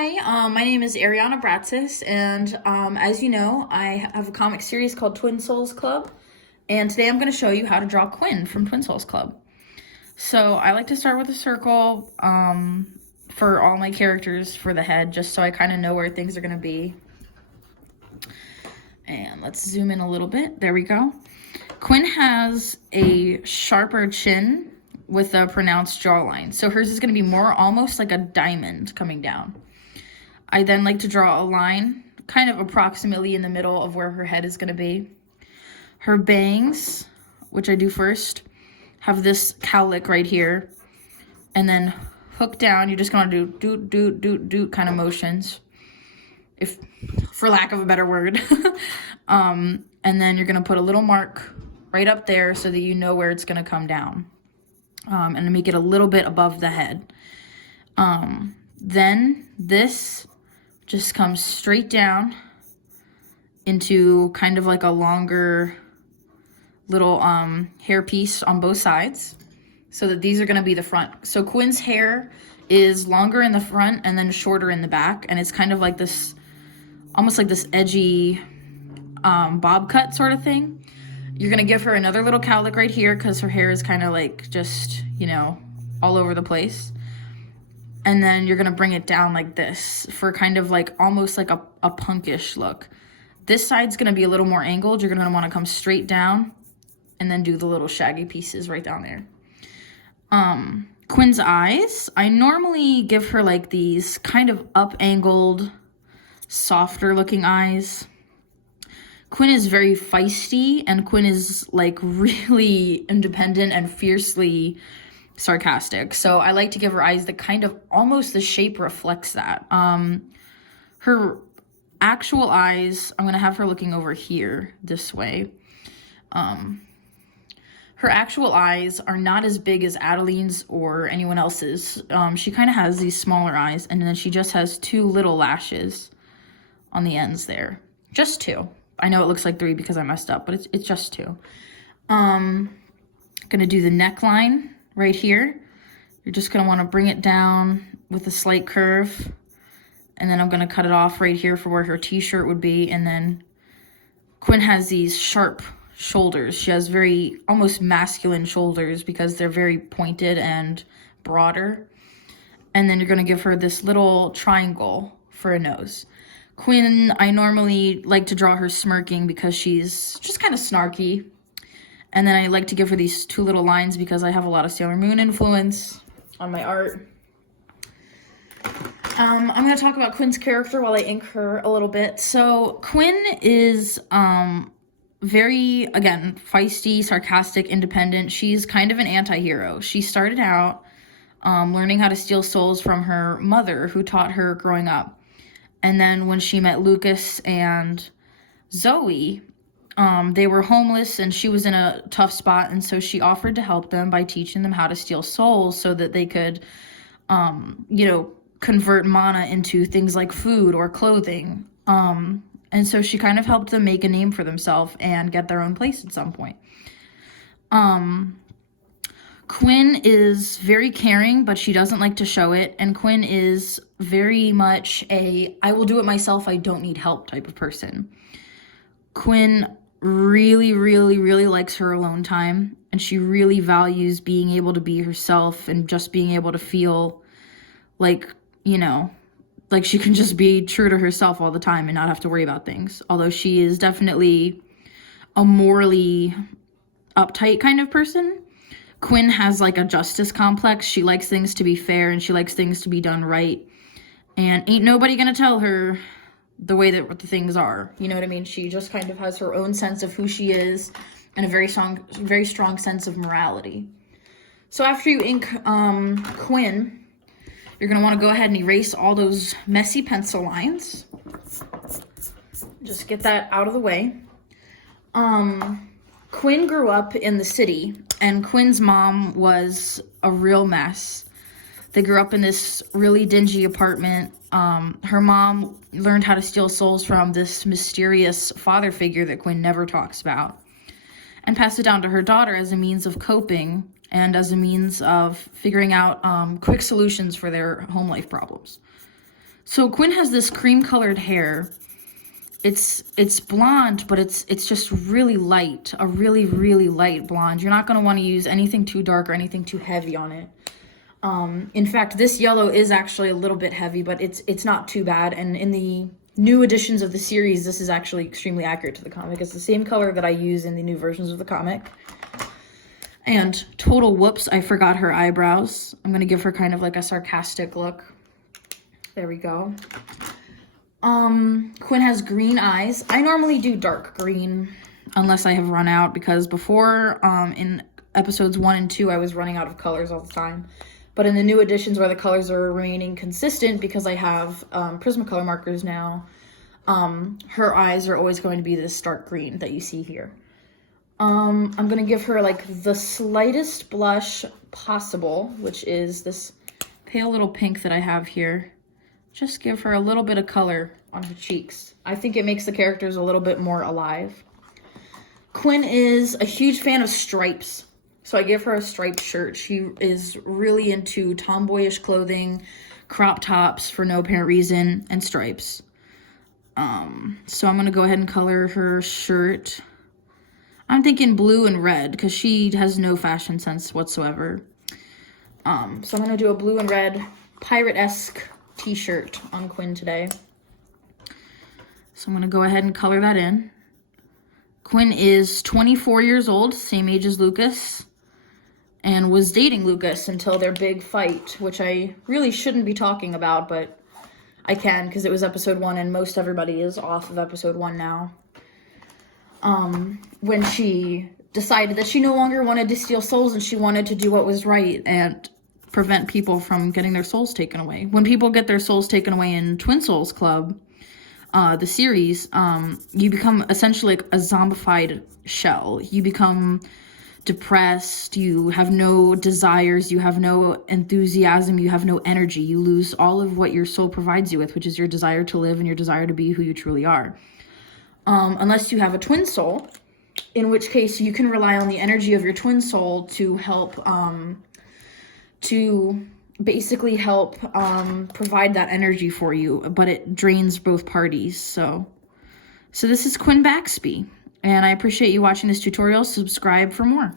Hi, my name is Ariana Bratsis, and as you know, I have a comic series called Twin Souls Club, and today I'm going to show you how to draw Quinn from Twin Souls Club. So I like to start with a circle for all my characters for the head, just so I kind of know where things are going to be. And let's zoom in a little bit. There we go. Quinn has a sharper chin with a pronounced jawline. So hers is going to be more almost like a diamond coming down. I then like to draw a line kind of approximately in the middle of where her head is going to be. Her bangs, which I do first, have this cowlick right here. And then hook down. You're just going to do doot kind of motions, if for lack of a better word. And then you're going to put a little mark right up there so that you know where it's going to come down. And make it a little bit above the head. Then this just comes straight down into kind of like a longer little hair piece on both sides, so that these are going to be the front. So Quinn's hair is longer in the front and then shorter in the back, and it's kind of like this, almost like this edgy bob cut sort of thing. You're going to give her another little cowlick right here because her hair is kind of like just, you know, all over the place. And then you're going to bring it down like this for kind of like almost like a punkish look. This side's going to be a little more angled. You're going to want to come straight down and then do the little shaggy pieces right down there. Quinn's eyes, I normally give her like these kind of up-angled, softer looking eyes. Quinn is very feisty, and Quinn is like really independent and fiercely sarcastic. So I like to give her eyes that kind of almost the shape reflects that. Her actual eyes, I'm gonna have her looking over here this way. Her actual eyes are not as big as Adeline's or anyone else's. She kind of has these smaller eyes, and then she just has two little lashes on the ends there. Just two. I know it looks like three because I messed up, but it's just two. Gonna do the neckline right here. You're just gonna wanna bring it down with a slight curve. And then I'm gonna cut it off right here for where her t-shirt would be. And then Quinn has these sharp shoulders. She has very almost masculine shoulders because they're very pointed and broader. And then you're gonna give her this little triangle for a nose. Quinn, I normally like to draw her smirking because she's just kind of snarky. And then I like to give her these two little lines because I have a lot of Sailor Moon influence on my art. I'm going to talk about Quinn's character while I ink her a little bit. So Quinn is very, again, feisty, sarcastic, independent. She's kind of an anti-hero. She started out learning how to steal souls from her mother, who taught her growing up. And then when she met Lucas and Zoe, they were homeless and she was in a tough spot. And so she offered to help them by teaching them how to steal souls so that they could, convert mana into things like food or clothing. And so she kind of helped them make a name for themselves and get their own place at some point. Quinn is very caring, but she doesn't like to show it. And Quinn is very much I will do it myself, I don't need help type of person. Quinn really, really, really likes her alone time. And she really values being able to be herself and just being able to feel like, like she can just be true to herself all the time and not have to worry about things. Although she is definitely a morally uptight kind of person. Quinn has like a justice complex. She likes things to be fair and she likes things to be done right. And ain't nobody gonna tell her the way that the things are. You know what I mean? She just kind of has her own sense of who she is and a very strong sense of morality. So after you ink Quinn, you're gonna wanna go ahead and erase all those messy pencil lines. Just get that out of the way. Quinn grew up in the city, and Quinn's mom was a real mess. They grew up in this really dingy apartment. Her mom learned how to steal souls from this mysterious father figure that Quinn never talks about, and passed it down to her daughter as a means of coping and as a means of figuring out quick solutions for their home life problems. So Quinn has this cream colored hair. It's blonde, but it's just really light, a really, really light blonde. You're not going to want to use anything too dark or anything too heavy on it. In fact, this yellow is actually a little bit heavy, but it's not too bad. And in the new editions of the series, this is actually extremely accurate to the comic. It's the same color that I use in the new versions of the comic. And total whoops, I forgot her eyebrows. I'm going to give her kind of like a sarcastic look. There we go. Quinn has green eyes. I normally do dark green unless I have run out, because before, in episodes 1 and 2, I was running out of colors all the time. But in the new editions where the colors are remaining consistent, because I have Prismacolor markers now, her eyes are always going to be this dark green that you see here. I'm going to give her like the slightest blush possible, which is this pale little pink that I have here. Just give her a little bit of color on her cheeks. I think it makes the characters a little bit more alive. Quinn is a huge fan of stripes, so I give her a striped shirt. She is really into tomboyish clothing, crop tops for no apparent reason, and stripes. So I'm going to go ahead and color her shirt. I'm thinking blue and red because she has no fashion sense whatsoever. So I'm going to do a blue and red pirate-esque t-shirt on Quinn today. So I'm going to go ahead and color that in. Quinn is 24 years old, same age as Lucas, and was dating Lucas until their big fight, which I really shouldn't be talking about, but I can because it was episode 1 and most everybody is off of episode 1 now. When she decided that she no longer wanted to steal souls and she wanted to do what was right and prevent people from getting their souls taken away. When people get their souls taken away in Twin Souls Club, the series, you become essentially like a zombified shell. You become depressed, you have no desires, you have no enthusiasm, you have no energy. You lose all of what your soul provides you with, which is your desire to live and your desire to be who you truly are. Unless you have a twin soul, in which case you can rely on the energy of your twin soul to help, basically help provide that energy for you, but it drains both parties. So this is Quinn Baxby, and I appreciate you watching this tutorial. Subscribe for more.